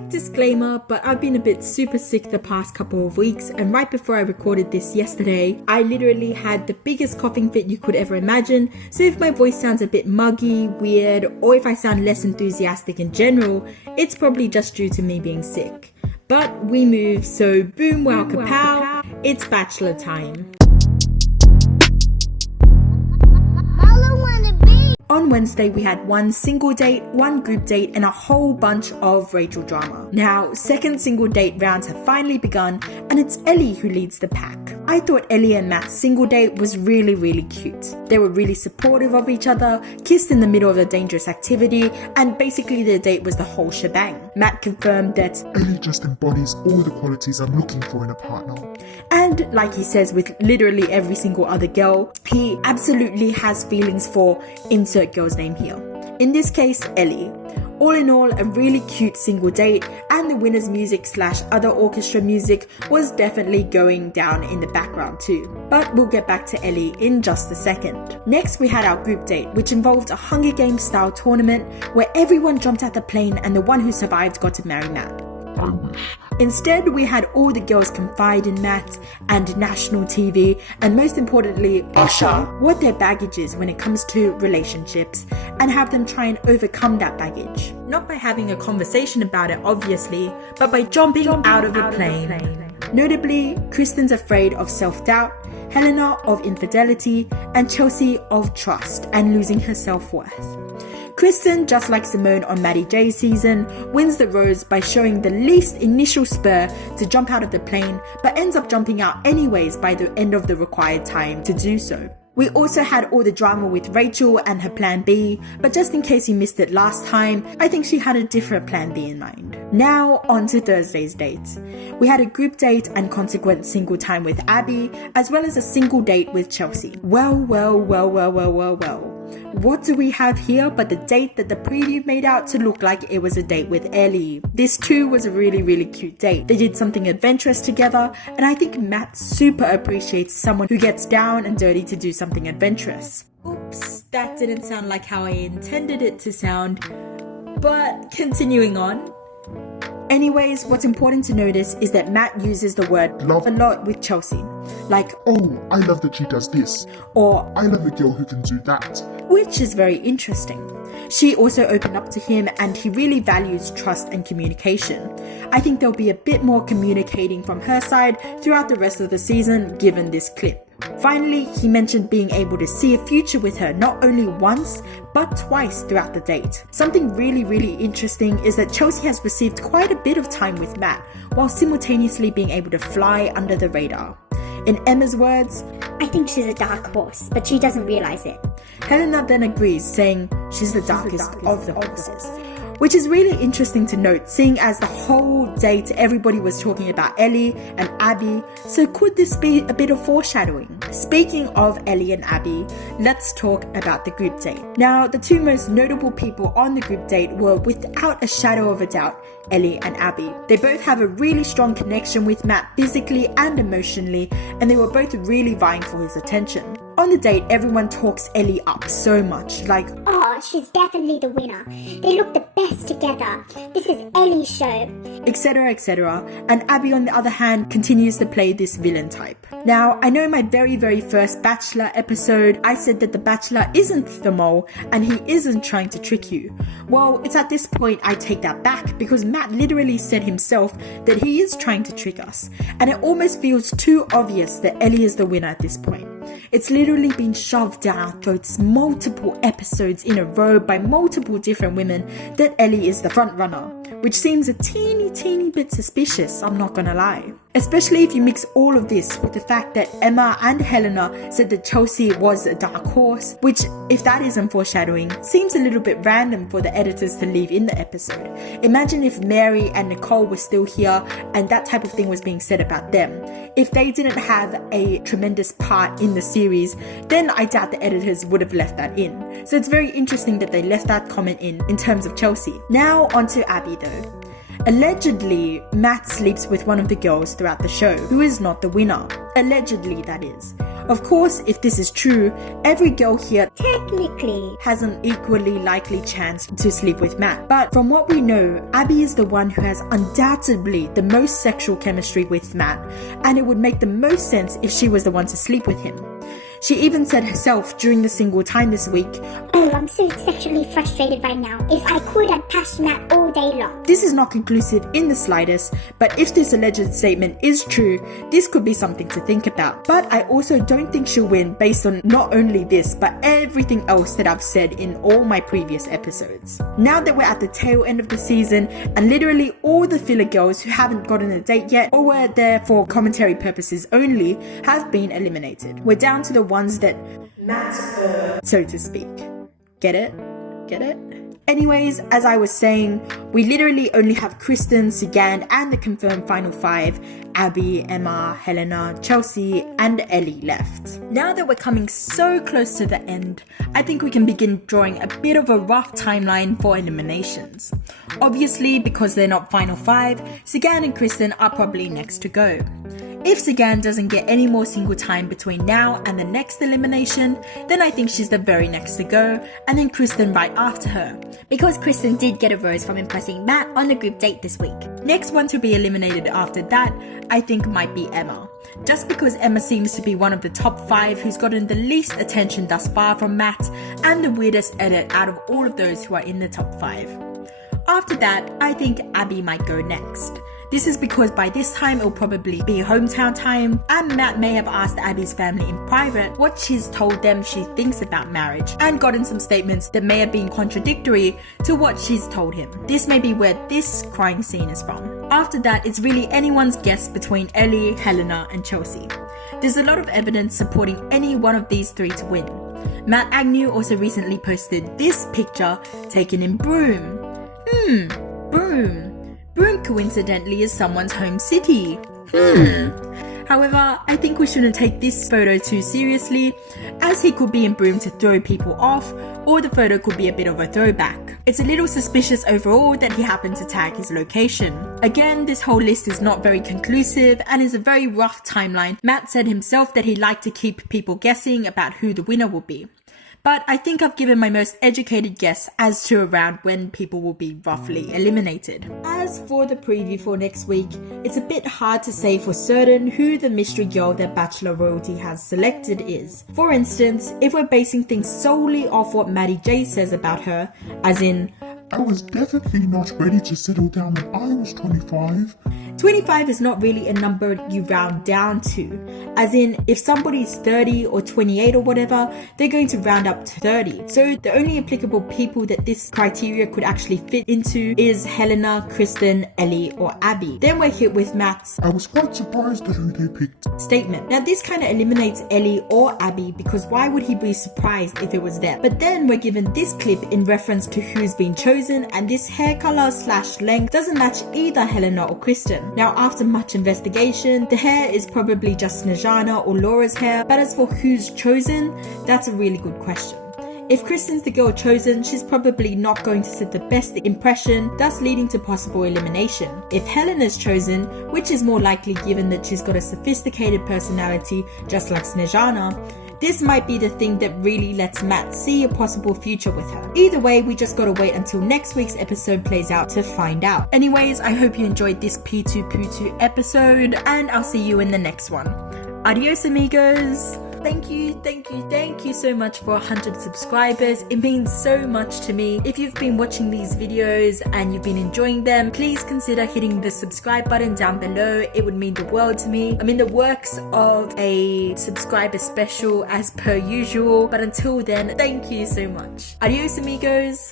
Quick disclaimer, but I've been a bit super sick the past couple of weeks, and right before I recorded this yesterday, I literally had the biggest coughing fit you could ever imagine. So if my voice sounds a bit muggy, weird, or if I sound less enthusiastic in general, it's probably just due to me being sick. But we move, so boom wow kapow, it's Bachelor time. On Wednesday, we had one single date, one group date, and a whole bunch of Rachel drama. Now, second single date rounds have finally begun, and it's Ellie who leads the pack. I thought Ellie and Matt's single date was really, really cute. They were really supportive of each other, kissed in the middle of a dangerous activity, and basically their date was the whole shebang. Matt confirmed that Ellie just embodies all the qualities I'm looking for in a partner. And like he says with literally every single other girl, he absolutely has feelings for insert girl's name here. In this case, Ellie. All in all, a really cute single date, and the winner's music / other orchestra music was definitely going down in the background too. But we'll get back to Ellie in just a second. Next, we had our group date, which involved a Hunger Games style tournament where everyone jumped out the plane and the one who survived got to marry Matt. I wish. Instead, we had all the girls confide in Matt and national TV, and most importantly, Usher, what their baggage is when it comes to relationships, and have them try and overcome that baggage. Not by having a conversation about it, obviously, but by jumping out of a plane. Notably, Kristen's afraid of self-doubt, Helena of infidelity, and Chelsea of trust and losing her self-worth. Kristen, just like Simone on Maddie J's season, wins the rose by showing the least initial spur to jump out of the plane, but ends up jumping out anyways by the end of the required time to do so. We also had all the drama with Rachel and her plan B, but just in case you missed it last time, I think she had a different plan B in mind. Now on to Thursday's date. We had a group date and consequent single time with Abby, as well as a single date with Chelsea. Well. What do we have here but the date that the preview made out to look like it was a date with Ellie? This too was a really, really cute date. They did something adventurous together, and I think Matt super appreciates someone who gets down and dirty to do something adventurous. Oops, that didn't sound like how I intended it to sound, but continuing on. Anyways, what's important to notice is that Matt uses the word love a lot with Chelsea. Like, oh, I love that she does this. Or, I love a girl who can do that. Which is very interesting. She also opened up to him, and he really values trust and communication. I think there'll be a bit more communicating from her side throughout the rest of the season given this clip. Finally, he mentioned being able to see a future with her not only once, but twice throughout the date. Something really, really interesting is that Chelsea has received quite a bit of time with Matt, while simultaneously being able to fly under the radar. In Emma's words, I think she's a dark horse, but she doesn't realize it. Helena then agrees, saying she's the darkest of the horses. Which is really interesting to note, seeing as the whole date everybody was talking about Ellie and Abby, so could this be a bit of foreshadowing? Speaking of Ellie and Abby, let's talk about the group date. Now, the two most notable people on the group date were, without a shadow of a doubt, Ellie and Abby. They both have a really strong connection with Matt physically and emotionally, and they were both really vying for his attention. On the date, everyone talks Ellie up so much, like, oh, she's definitely the winner. They look the best together. This is Ellie's show. Etc, etc. And Abby, on the other hand, continues to play this villain type. Now, I know in my very, very first Bachelor episode, I said that the Bachelor isn't the mole and he isn't trying to trick you. Well, it's at this point I take that back, because Matt literally said himself that he is trying to trick us. And it almost feels too obvious that Ellie is the winner at this point. It's literally been shoved down our throats multiple episodes in a row by multiple different women that Ellie is the frontrunner, which seems a teeny bit suspicious, I'm not gonna lie. Especially if you mix all of this with the fact that Emma and Helena said that Chelsea was a dark horse, which, if that isn't foreshadowing, seems a little bit random for the editors to leave in the episode. Imagine if Mary and Nicole were still here and that type of thing was being said about them. If they didn't have a tremendous part in the series, then I doubt the editors would have left that in. So it's very interesting that they left that comment in terms of Chelsea. Now onto Abby though. Allegedly, Matt sleeps with one of the girls throughout the show, who is not the winner. Allegedly, that is. Of course, if this is true, every girl here Technically. has an equally likely chance to sleep with Matt. But from what we know, Abby is the one who has undoubtedly the most sexual chemistry with Matt, and it would make the most sense if she was the one to sleep with him. She even said herself during the single time this week, "Oh, I'm so sexually frustrated right now. If I could, I'd pass Matt all day long." This is not conclusive in the slightest, but if this alleged statement is true, this could be something to think about. But I also don't think she'll win based on not only this, but everything else that I've said in all my previous episodes. Now that we're at the tail end of the season, and literally all the filler girls who haven't gotten a date yet, or were there for commentary purposes only, have been eliminated. We're down to the ones that matter, so to speak. Get it? Get it? Anyways, as I was saying, we literally only have Kristen, Sigan, and the confirmed final 5, Abby, Emma, Helena, Chelsea, and Ellie left. Now that we're coming so close to the end, I think we can begin drawing a bit of a rough timeline for eliminations. Obviously, because they're not final 5, Sigan and Kristen are probably next to go. If Sigan doesn't get any more single time between now and the next elimination, then I think she's the very next to go, and then Kristen right after her. Because Kristen did get a rose from impressing Matt on a group date this week. Next one to be eliminated after that, I think might be Emma. Just because Emma seems to be one of the top 5 who's gotten the least attention thus far from Matt, and the weirdest edit out of all of those who are in the top 5. After that, I think Abby might go next. This is because by this time it'll probably be hometown time, and Matt may have asked Abby's family in private what she's told them she thinks about marriage, and gotten some statements that may have been contradictory to what she's told him. This may be where this crying scene is from. After that, it's really anyone's guess between Ellie, Helena, and Chelsea. There's a lot of evidence supporting any one of these 3 to win. Matt Agnew also recently posted this picture taken in Broome. Broome. Broome coincidentally is someone's home city. However, I think we shouldn't take this photo too seriously, as he could be in Broome to throw people off, or the photo could be a bit of a throwback. It's a little suspicious overall that he happened to tag his location. Again, this whole list is not very conclusive and is a very rough timeline. Matt said himself that he'd like to keep people guessing about who the winner will be. But I think I've given my most educated guess as to around when people will be roughly eliminated. As for the preview for next week, it's a bit hard to say for certain who the mystery girl that Bachelor royalty has selected is. For instance, if we're basing things solely off what Maddie J says about her, as in, I was definitely not ready to settle down when I was 25. 25 is not really a number you round down to. As in, if somebody's 30 or 28 or whatever, they're going to round up to 30. So the only applicable people that this criteria could actually fit into is Helena, Kristen, Ellie, or Abby. Then we're hit with Matt's I was quite surprised at who they picked statement. Now this kind of eliminates Ellie or Abby, because why would he be surprised if it was them? But then we're given this clip in reference to who's been chosen, and this hair color / length doesn't match either Helena or Kristen. Now after much investigation, the hair is probably just Snejana or Laura's hair, but as for who's chosen, that's a really good question. If Kristen's the girl chosen, she's probably not going to set the best impression, thus leading to possible elimination. If Helena's chosen, which is more likely given that she's got a sophisticated personality just like Snejana, this might be the thing that really lets Matt see a possible future with her. Either way, we just gotta wait until next week's episode plays out to find out. Anyways, I hope you enjoyed this P2P2 episode, and I'll see you in the next one. Adios amigos! Thank you so much for 100 subscribers. It means so much to me. If you've been watching these videos and you've been enjoying them, please consider hitting the subscribe button down below. It would mean the world to me. I'm in the works of a subscriber special as per usual, but until then, thank you so much. Adios amigos.